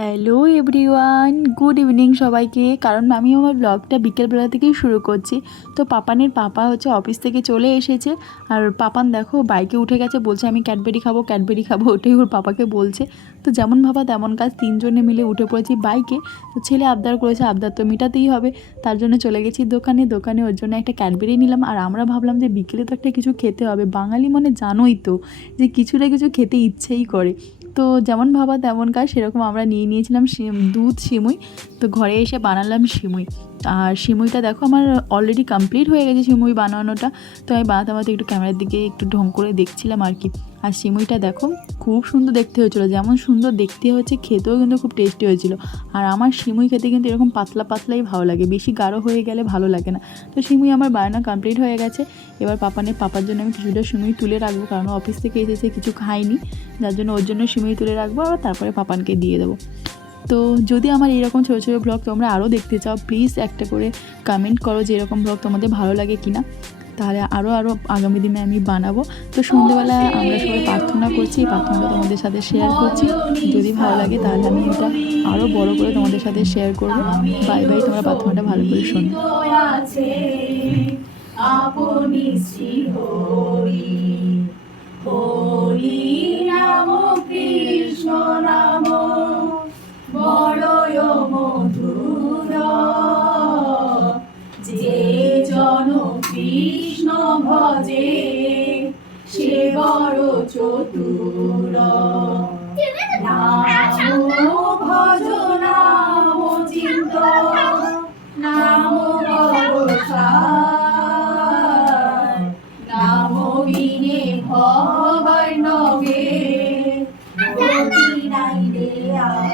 Hello everyone, good evening সবাইকে। কারণ আমি আমার ব্লগটা বিকেলবেলা থেকেই শুরু করছি। তো পাপানের পাপা হচ্ছে অফিস থেকে চলে এসেছে, আর পাপান দেখো বাইকে উঠে গেছে, বলছে আমি ক্যাডবেরি খাবো ক্যাডবেরি খাবো, ওটাই ওর পাপাকে বলছে। তো যেমন ভাবা তেমন কাজ, তিনজনে মিলে উঠে পড়েছি বাইকে। তো ছেলে আবদার করেছে, আবদার তো মেটাতেই হবে, তার জন্য চলে গেছি দোকানে ওর জন্য একটা ক্যাডবেরি নিলাম। আর আমরা ভাবলাম যে বিকেলে তো একটা কিছু খেতে হবে, বাঙালি মানে জানোই তো যে কিছু না কিছু খেতে ইচ্ছেই করে। তো যেমন ভাবা তেমন কাজ, সেরকম আমরা নিয়ে নিয়েছিলাম দুধ সিমুই। তো ঘরে এসে বানালাম সিমুই। আর সিমুইটা দেখো আমার অলরেডি কমপ্লিট হয়ে গেছে সিমুই বানানোটা। তো আমি বানাতে একটু ক্যামেরার দিকে একটু ঢং করে দেখছিলাম আর কি। আর সিমুইটা দেখো খুব সুন্দর দেখতে হয়েছিলো, যেমন সুন্দর দেখতে হয়েছে খেতেও কিন্তু খুব টেস্টি হয়েছিল। আর আমার সিমুই খেতে কিন্তু এরকম পাতলা পাতলাই ভালো লাগে, বেশি গাঢ় হয়ে গেলে ভালো লাগে না। তো সিমুই আমার বানানো কমপ্লিট হয়ে গেছে। এবার পাপার জন্য আমি কিছুটা সিমুই তুলে রাখবো, কারণ অফিস থেকে এসেছে কিছু খাইনি, যার জন্য ওর জন্য সিমুই তুলে রাখবো, আর তারপরে পাপানকে দিয়ে দেবো। তো যদি আমার এরকম ছোটো ছোটো ব্লগ তোমরা আরও দেখতে চাও, প্লিজ একটা করে কমেন্ট করো যে এরকম ব্লগ তোমাদের ভালো লাগে কিনা, তাহলে আরও আগামী দিনে আমি বানাবো। তো সন্ধ্যেবেলা আমরা সবাই প্রার্থনা করছি, এই প্রার্থনাটা তোমাদের সাথে শেয়ার করছি। যদি ভালো লাগে তাহলে আমি এটা আরও বড় করে তোমাদের সাথে শেয়ার করবো। বাই বাই, তোমরা প্রার্থনাটা ভালো করে শোনো। আপনি শ্রী হরি হরি নাম কৃষ্ণ নাম বড়য় মধুর, যে জন কৃষ্ণ ভজে সে বড় চতুর। নাম ভজ নাম চিন্ত নাম ভরসা, নাম বিনে ভবার নবে গতি নাই রে আর।